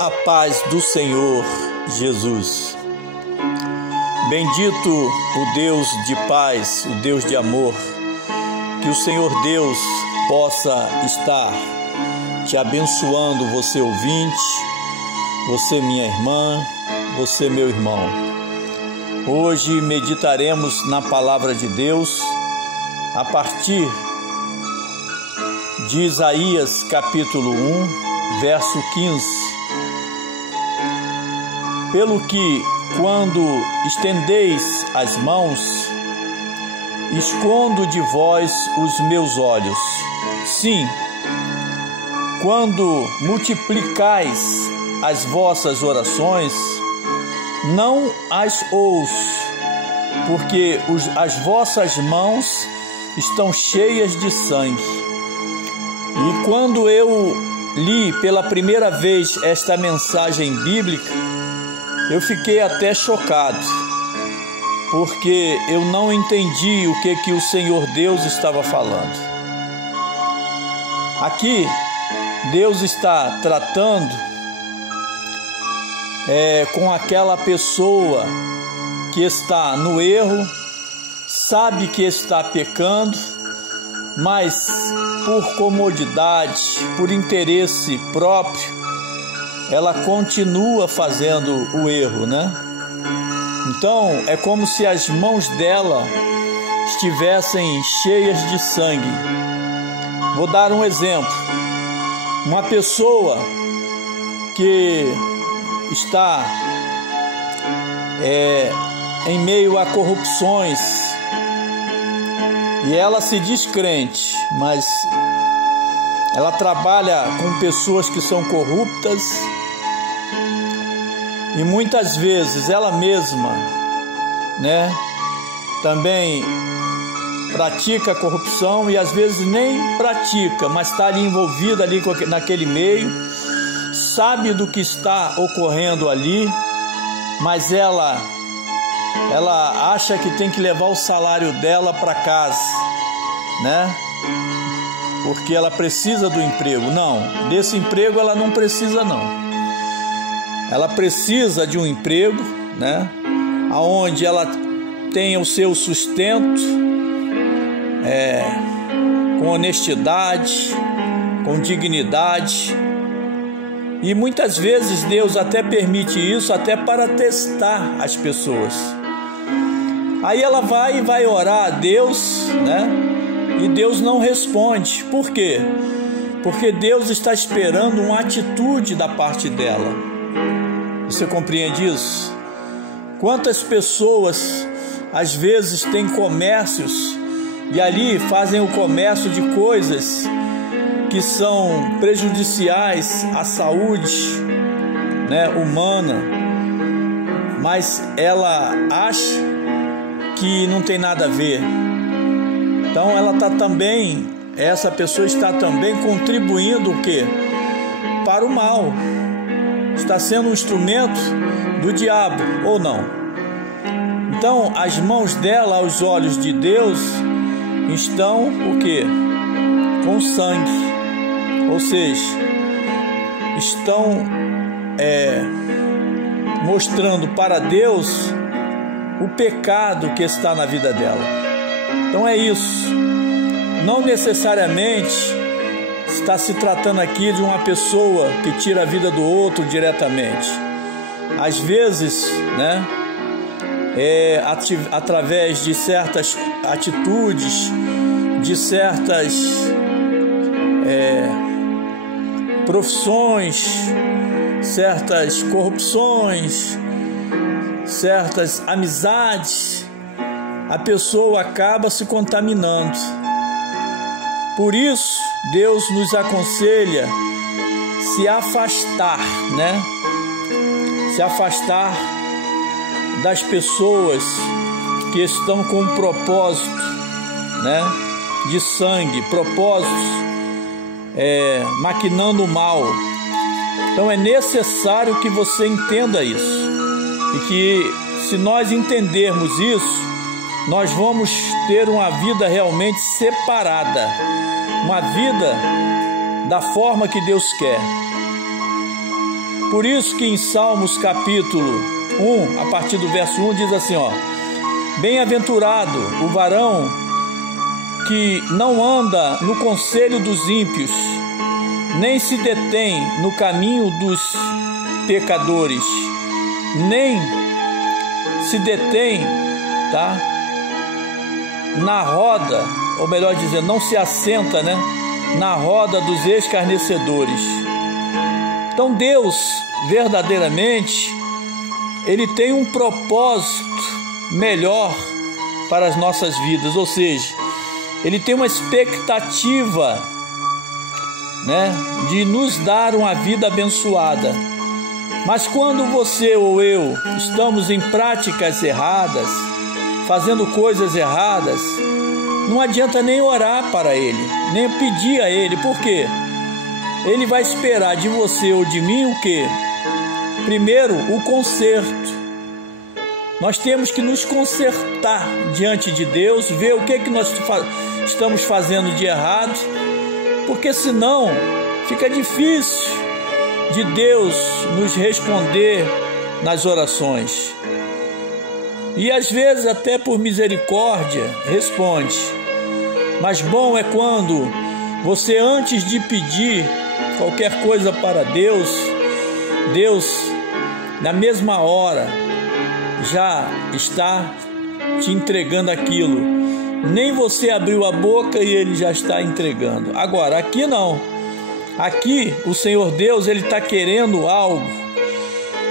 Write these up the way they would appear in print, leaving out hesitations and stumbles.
A paz do Senhor Jesus. Bendito o Deus de paz, o Deus de amor. Que o Senhor Deus possa estar te abençoando, você ouvinte, você minha irmã, você meu irmão. Hoje meditaremos na palavra de Deus a partir de Isaías capítulo 1, verso 15. Pelo que, quando estendeis as mãos, escondo de vós os meus olhos. Sim, quando multiplicais as vossas orações, não as ouço, porque as vossas mãos estão cheias de sangue. E quando eu li pela primeira vez esta mensagem bíblica, eu fiquei até chocado, porque eu não entendi o que o Senhor Deus estava falando. Aqui, Deus está tratando com aquela pessoa que está no erro, sabe que está pecando, mas por comodidade, por interesse próprio, ela continua fazendo o erro, né? Então, é como se as mãos dela estivessem cheias de sangue. Vou dar um exemplo. Uma pessoa que está em meio a corrupções e ela se diz crente, mas ela trabalha com pessoas que são corruptas e muitas vezes ela mesma, também pratica corrupção e às vezes nem pratica, mas está ali envolvida ali naquele meio, sabe do que está ocorrendo ali, mas ela acha que tem que levar o salário dela para casa, porque ela precisa do emprego. Não, desse emprego ela não precisa não. Ela precisa de um emprego, onde ela tenha o seu sustento, com honestidade, com dignidade. E muitas vezes Deus até permite isso até para testar as pessoas. Aí ela vai orar a Deus, e Deus não responde. Por quê? Porque Deus está esperando uma atitude da parte dela. Você compreende isso? Quantas pessoas às vezes têm comércios e ali fazem o comércio de coisas que são prejudiciais à saúde, humana, mas ela acha que não tem nada a ver. Então essa pessoa está também contribuindo o quê? Para o mal. Está sendo um instrumento do diabo, ou não? Então, as mãos dela, aos olhos de Deus, estão o quê? Com sangue. Ou seja, estão mostrando para Deus o pecado que está na vida dela. Então é isso. Não necessariamente está se tratando aqui de uma pessoa que tira a vida do outro diretamente. Às vezes, através de certas atitudes, de certas profissões, certas corrupções, certas amizades, a pessoa acaba se contaminando. Por isso, Deus nos aconselha se afastar, se afastar das pessoas que estão com um propósito, de sangue, propósitos, maquinando o mal. Então é necessário que você entenda isso, e que se nós entendermos isso, nós vamos ter uma vida realmente separada, uma vida da forma que Deus quer. Por isso que em Salmos capítulo 1, a partir do verso 1, diz assim, ó: bem-aventurado o varão que não anda no conselho dos ímpios, nem se detém no caminho dos pecadores, nem se detém, na roda, ou melhor dizer, não se assenta, na roda dos escarnecedores. Então Deus, verdadeiramente, Ele tem um propósito melhor para as nossas vidas, ou seja, Ele tem uma expectativa, de nos dar uma vida abençoada. Mas quando você ou eu estamos em práticas erradas, fazendo coisas erradas, não adianta nem orar para Ele, nem pedir a Ele. Por quê? Ele vai esperar de você ou de mim o quê? Primeiro, o conserto. Nós temos que nos consertar diante de Deus, ver o que nós estamos fazendo de errado, porque senão fica difícil de Deus nos responder nas orações. E às vezes até por misericórdia responde. Mas bom é quando você, antes de pedir qualquer coisa para Deus, na mesma hora já está te entregando aquilo. Nem você abriu a boca e Ele já está entregando. Agora, aqui não. Aqui o Senhor Deus, Ele está querendo algo.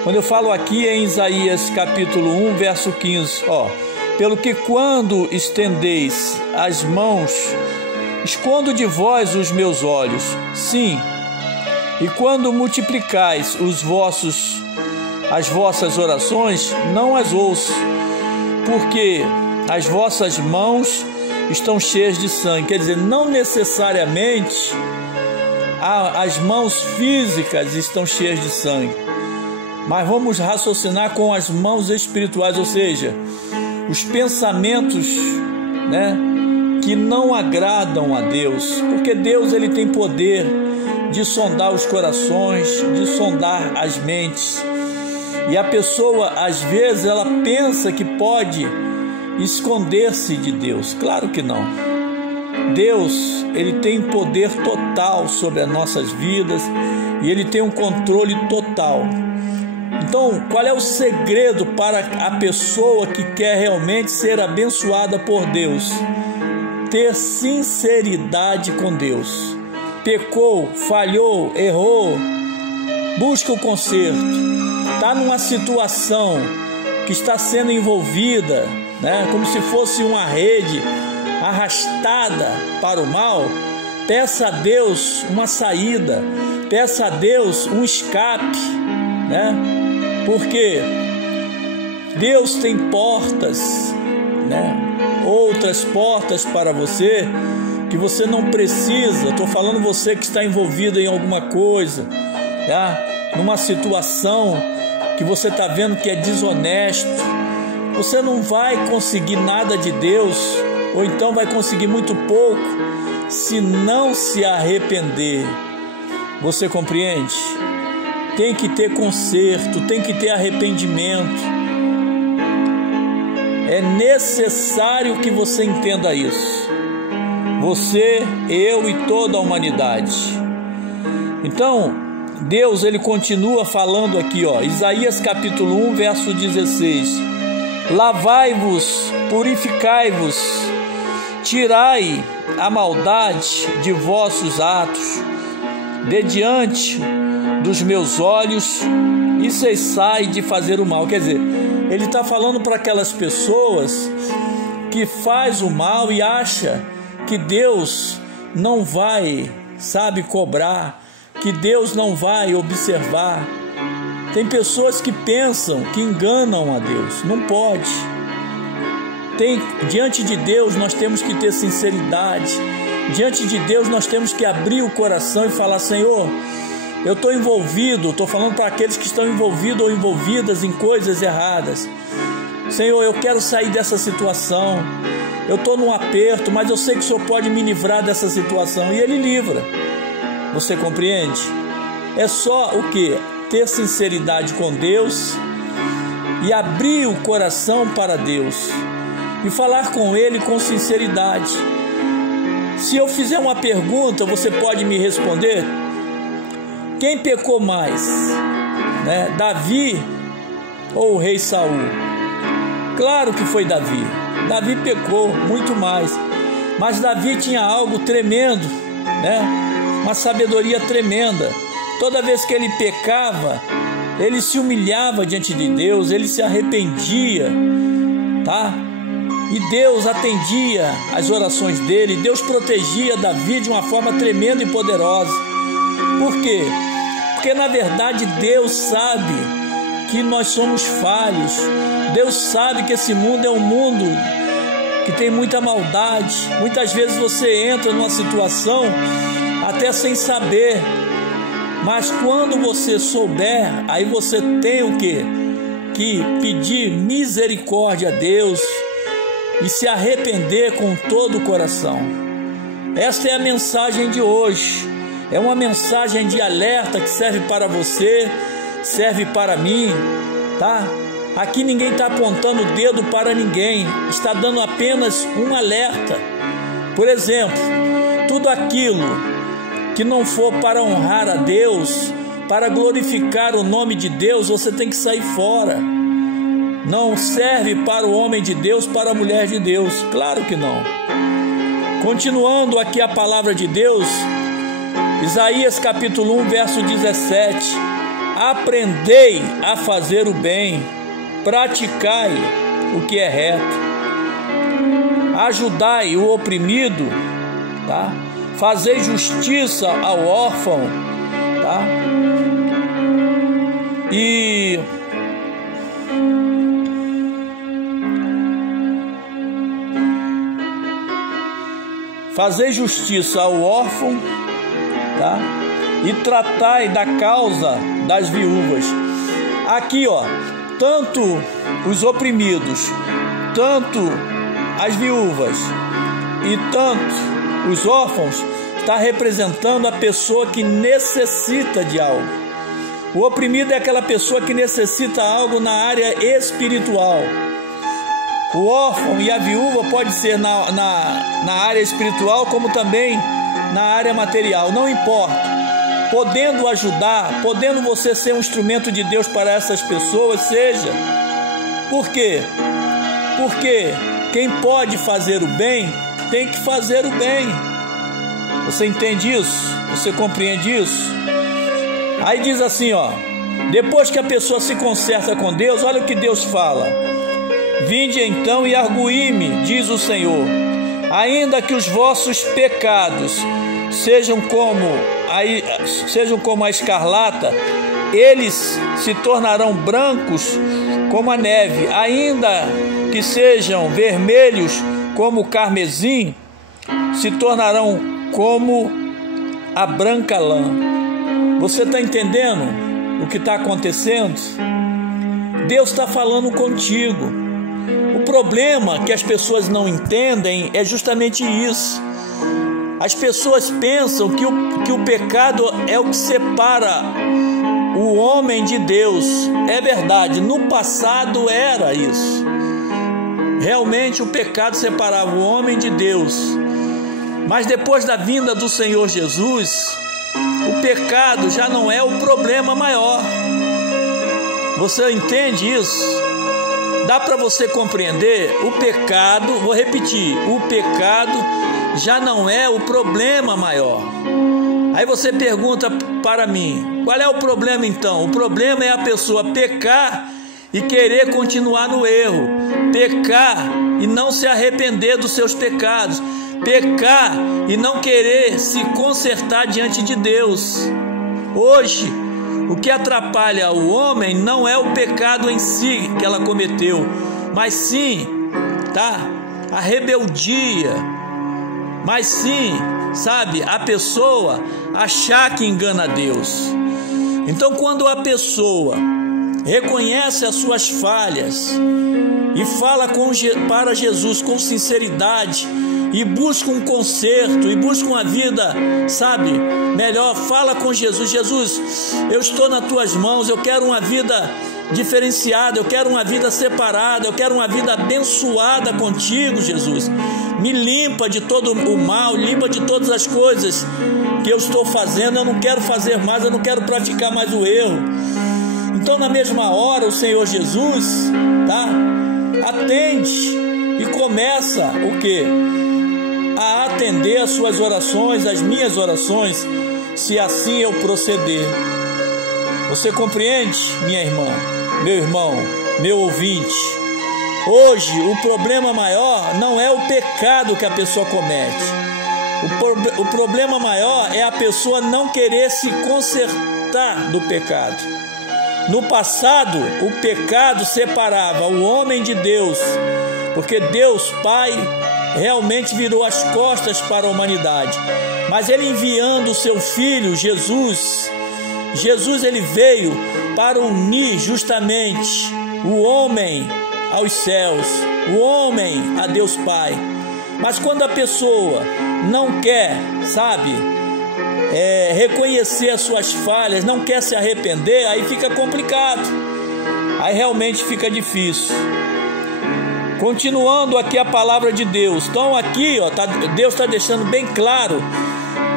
Quando eu falo aqui é em Isaías capítulo 1, verso 15. Pelo que quando estendeis as mãos, escondo de vós os meus olhos. Sim, e quando multiplicais as vossas orações, não as ouço, porque as vossas mãos estão cheias de sangue. Quer dizer, não necessariamente as mãos físicas estão cheias de sangue, mas vamos raciocinar com as mãos espirituais, ou seja, os pensamentos, que não agradam a Deus, porque Deus, Ele tem poder de sondar os corações, de sondar as mentes. E a pessoa, às vezes, ela pensa que pode esconder-se de Deus. Claro que não. Deus, Ele tem poder total sobre as nossas vidas e Ele tem um controle total. Então, qual é o segredo para a pessoa que quer realmente ser abençoada por Deus? Ter sinceridade com Deus. Pecou, falhou, errou, busca o conserto. Está numa situação que está sendo envolvida, como se fosse uma rede arrastada para o mal. Peça a Deus uma saída, peça a Deus um escape, porque Deus tem portas, outras portas para você que você não precisa. Estou falando você que está envolvido em alguma coisa, numa situação que você está vendo que é desonesto. Você não vai conseguir nada de Deus, ou então vai conseguir muito pouco, se não se arrepender. Você compreende? Tem que ter conserto, tem que ter arrependimento. É necessário que você entenda isso. Você, eu e toda a humanidade. Então, Deus, Ele continua falando aqui, Isaías capítulo 1, verso 16. Lavai-vos, purificai-vos, tirai a maldade de vossos atos, de diante dos meus olhos, e cessai de fazer o mal. Quer dizer, Ele está falando para aquelas pessoas que faz o mal e acha que Deus não vai, cobrar, que Deus não vai observar. Tem pessoas que pensam, que enganam a Deus. Não pode. Diante de Deus nós temos que ter sinceridade. Diante de Deus nós temos que abrir o coração e falar: Senhor, eu estou envolvido, estou falando para aqueles que estão envolvidos ou envolvidas em coisas erradas. Senhor, eu quero sair dessa situação. Eu estou num aperto, mas eu sei que o Senhor pode me livrar dessa situação. E Ele livra. Você compreende? É só o quê? ter sinceridade com Deus e abrir o coração para Deus e falar com Ele com sinceridade. Se eu fizer uma pergunta, você pode me responder? Quem pecou mais, né? Davi ou o rei Saul? Claro que foi Davi. Davi pecou muito mais, mas Davi tinha algo tremendo, né? Uma sabedoria tremenda. Toda vez que ele pecava, ele se humilhava diante de Deus, ele se arrependia, tá? E Deus atendia as orações dele, Deus protegia Davi de uma forma tremenda e poderosa. Por quê? Porque na verdade Deus sabe que nós somos falhos. Deus sabe que esse mundo é um mundo que tem muita maldade. Muitas vezes você entra numa situação até sem saber, mas quando você souber, aí você tem o quê? Que pedir misericórdia a Deus e se arrepender com todo o coração. Esta é a mensagem de hoje. É uma mensagem de alerta que serve para você, serve para mim, tá? Aqui ninguém está apontando o dedo para ninguém, está dando apenas um alerta. Por exemplo, tudo aquilo que não for para honrar a Deus, para glorificar o nome de Deus, você tem que sair fora. Não serve para o homem de Deus, para a mulher de Deus, claro que não. Continuando aqui a palavra de Deus, Isaías capítulo 1, verso 17: aprendei a fazer o bem, praticai o que é reto, ajudai o oprimido, tá? Fazei justiça ao órfão, tá? E fazei justiça ao órfão, tá? E tratai da causa das viúvas. Aqui, ó, tanto os oprimidos, tanto as viúvas e tanto os órfãos, está representando a pessoa que necessita de algo. O oprimido é aquela pessoa que necessita algo na área espiritual. O órfão e a viúva pode ser na área espiritual, como também na área material, não importa. Podendo ajudar, podendo você ser um instrumento de Deus para essas pessoas, seja. Por quê? Porque quem pode fazer o bem, tem que fazer o bem. Você entende isso? Você compreende isso? Aí diz assim, ó: depois que a pessoa se conserta com Deus, olha o que Deus fala: vinde então e arguí-me, diz o Senhor, ainda que os vossos pecados sejam como a escarlata, eles se tornarão brancos como a neve, ainda que sejam vermelhos como o carmesim, se tornarão como a branca lã. Você está entendendo o que está acontecendo? Deus está falando contigo. O problema que as pessoas não entendem é justamente isso. As pessoas pensam que o pecado é o que separa o homem de Deus. É verdade, no passado era isso. Realmente o pecado separava o homem de Deus. Mas depois da vinda do Senhor Jesus, o pecado já não é o problema maior. Você entende isso? Dá para você compreender? O pecado, vou repetir, o pecado já não é o problema maior. Aí você pergunta para mim, qual é o problema então? O problema é a pessoa pecar e querer continuar no erro, pecar e não se arrepender dos seus pecados, pecar e não querer se consertar diante de Deus. Hoje, o que atrapalha o homem não é o pecado em si que ela cometeu, mas sim, tá? A rebeldia, mas sim, sabe, a pessoa achar que engana Deus. Então, quando a pessoa reconhece as suas falhas e fala para Jesus com sinceridade, e busca um conserto, e busca uma vida, sabe, melhor. Fala com Jesus: Jesus, eu estou nas tuas mãos, eu quero uma vida diferenciada, eu quero uma vida separada, eu quero uma vida abençoada contigo, Jesus. Me limpa de todo o mal, limpa de todas as coisas que eu estou fazendo. Eu não quero fazer mais, eu não quero praticar mais o erro. Então, na mesma hora, o Senhor Jesus, atende e começa o quê? A atender as suas orações, as minhas orações, se assim eu proceder. Você compreende, minha irmã, meu irmão, meu ouvinte? Hoje, o problema maior não é o pecado que a pessoa comete. O problema maior é a pessoa não querer se consertar do pecado. No passado, o pecado separava o homem de Deus, porque Deus Pai realmente virou as costas para a humanidade. Mas Ele, enviando o seu Filho, Jesus, ele veio para unir justamente o homem aos céus, o homem a Deus Pai. Mas quando a pessoa não quer, reconhecer as suas falhas, não quer se arrepender, aí fica complicado, aí realmente fica difícil. Continuando aqui a palavra de Deus. Então aqui, Deus está deixando bem claro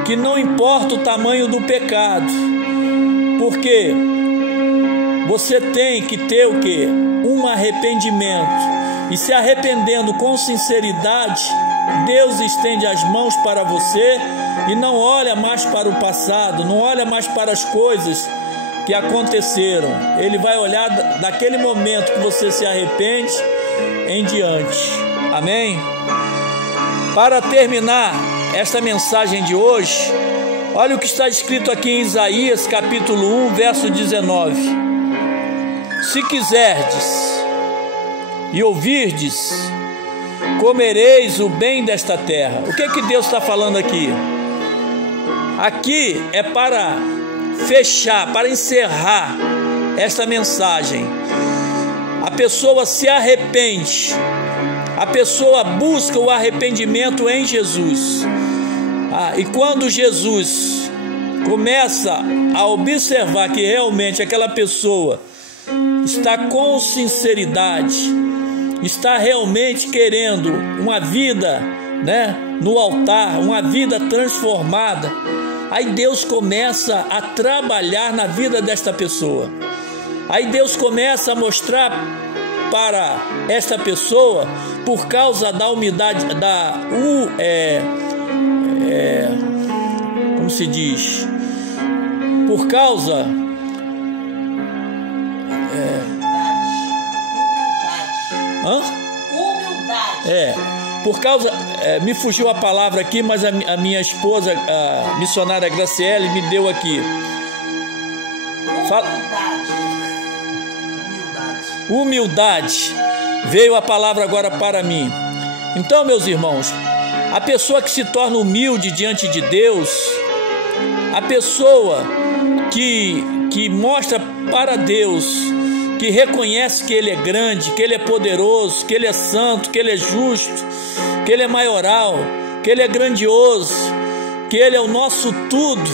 que não importa o tamanho do pecado, porque você tem que ter o quê? Um arrependimento. E se arrependendo com sinceridade, Deus estende as mãos para você e não olha mais para o passado, não olha mais para as coisas que aconteceram. Ele vai olhar daquele momento que você se arrepende em diante. Amém? Para terminar esta mensagem de hoje, olha o que está escrito aqui em Isaías capítulo 1, verso 19. Se quiserdes e ouvirdes, comereis o bem desta terra. O que Deus está falando aqui? Aqui é para fechar, para encerrar esta mensagem. A pessoa se arrepende, a pessoa busca o arrependimento em Jesus. E quando Jesus começa a observar que realmente aquela pessoa está com sinceridade, está realmente querendo uma vida, no altar, uma vida transformada, aí Deus começa a trabalhar na vida desta pessoa. Aí Deus começa a mostrar para esta pessoa, por causa da umidade, como se diz? Por causa por causa, me fugiu a palavra aqui, mas a minha esposa, a missionária Graciele, me deu aqui. Humildade. Veio a palavra agora para mim. Então, meus irmãos, a pessoa que se torna humilde diante de Deus, a pessoa que mostra para Deus, que reconhece que Ele é grande, que Ele é poderoso, que Ele é santo, que Ele é justo, que Ele é maioral, que Ele é grandioso, que Ele é o nosso tudo,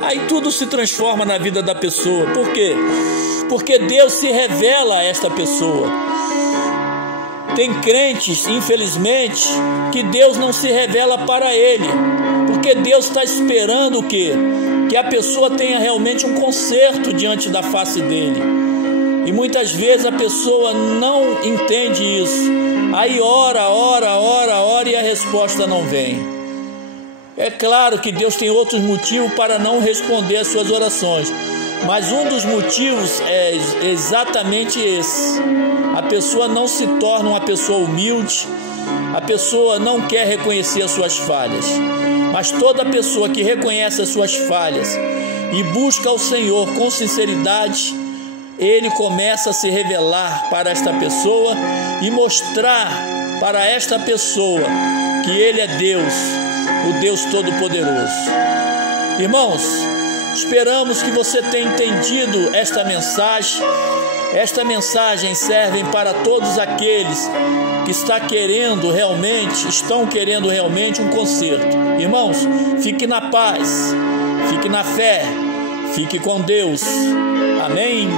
aí tudo se transforma na vida da pessoa. Por quê? Porque Deus se revela a esta pessoa. Tem crentes, infelizmente, que Deus não se revela para ele, porque Deus está esperando o quê? Que a pessoa tenha realmente um conserto diante da face dele. E muitas vezes a pessoa não entende isso. Aí ora e a resposta não vem. É claro que Deus tem outros motivos para não responder as suas orações, mas um dos motivos é exatamente esse. A pessoa não se torna uma pessoa humilde, a pessoa não quer reconhecer as suas falhas. Mas toda pessoa que reconhece as suas falhas e busca ao Senhor com sinceridade, Ele começa a se revelar para esta pessoa e mostrar para esta pessoa que Ele é Deus, o Deus Todo-Poderoso. Irmãos, esperamos que você tenha entendido esta mensagem. Esta mensagem serve para todos aqueles que estão querendo realmente um conserto. Irmãos, fique na paz, fique na fé, fique com Deus. Amém.